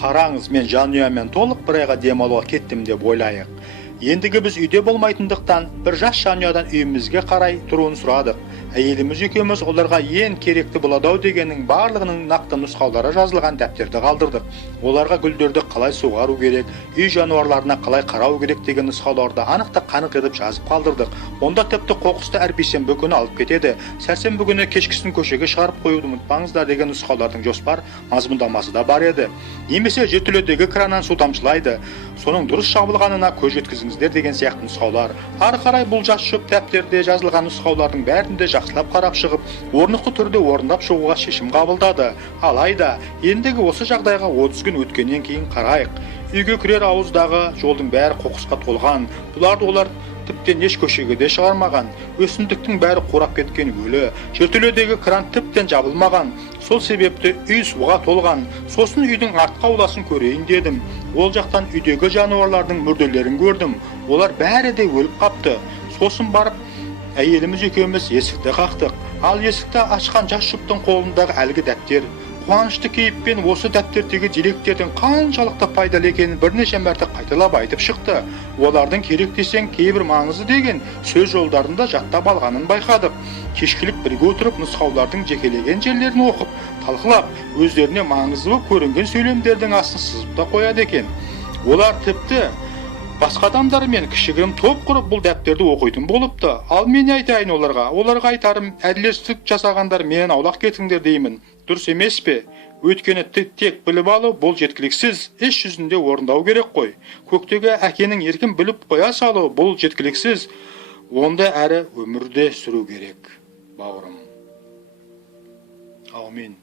Қараңыз, мен жанұямен толық бір айға демалуға кеттім деп ойлайық. Ендігі біз үйде болмайтындықтан бір жас жанұядан үйімізге қарай тұруын сұрадық. Әйеліміз екеуміз оларға ең керекті болады дегеннің барлығының нақты нұсқаулары жазылған дәптерді қалдырдық. Оларға гүлдерді қалай суғару керек, үй жануарларына қалай қарау керек деген нұсқауларды анық қанық етіп жазып қалдырдық. Онда тіпті қоқысты әр бейсенбі күні алып кетеді, сәрсенбі күні кешкісін көшеге шығарып қоюды ұмытпаңыздар деген нұсқаулардың жоспар мазмұндамасы да бар еді. Немесе жертөледегі краннан су тамшылайды, соның дұрыс жабылғанына көз жеткізіңіздер деген сияқты нұсқаулар. Ары қарай бұл жас шөп дәптерде жазылған нұсқаулардың бәрінде жақсылап қарап шығып, орнықты түрде орындап шығуға шешім қабылдады. Алайда, ендігі осы жағдайға 30 күн өткеннен кейін қарайық. Үйге кірер ауыздағы жолдың бәрі қоқысқа толған. Бұларды олар тіптен еш көшеге де шығармаған. Өсімдіктің бәрі қурап кеткен өлі. Жертөледегі кран тіптен жабылмаған. Сол себепті үй суға толған. Сосын үйдің артқы ауласын көрейін дедім. Ол жақтан үйдегі жануарлардың мүрделерін көрдім. Олар бәрі де өліп қапты. Сосын барып әйеліміз екеуміз есікті қақтық. Ал есікті ашқан жас жұптың қолындағы әлгі дәптер қуанышты кейіппен осы дәптердегі деректердің қаншалықты пайдалы екенін бірнеше мәрте қайталап айтып шықты. Олардың керек десең кейбір маңызы деген сөз жолдарында жаттап алғанын байқадық. Кешкілік бірге отырып нұсқаулардың жекелеген жерлерін оқып, талқылап, өздеріне маңызы көрінген сөйлемдердің астын сызып та қояды екен. Олар тіпті басқа адамдармен кішігірім топ құрып бұл дәптерді оқитын болыпты. Ал мен айтайын оларға айтарым, әділетсіздік жасағандар менен аулақ кетіңдер деймін. Дұрыс емес пе? Өйткені тек біліп алу бұл жеткіліксіз, іс жүзінде орындау керек қой. Көктегі әкенің еркін біліп қоя салу бұл жеткіліксіз. Онда әрі өмірде сүру керек, бауырым. Аумин.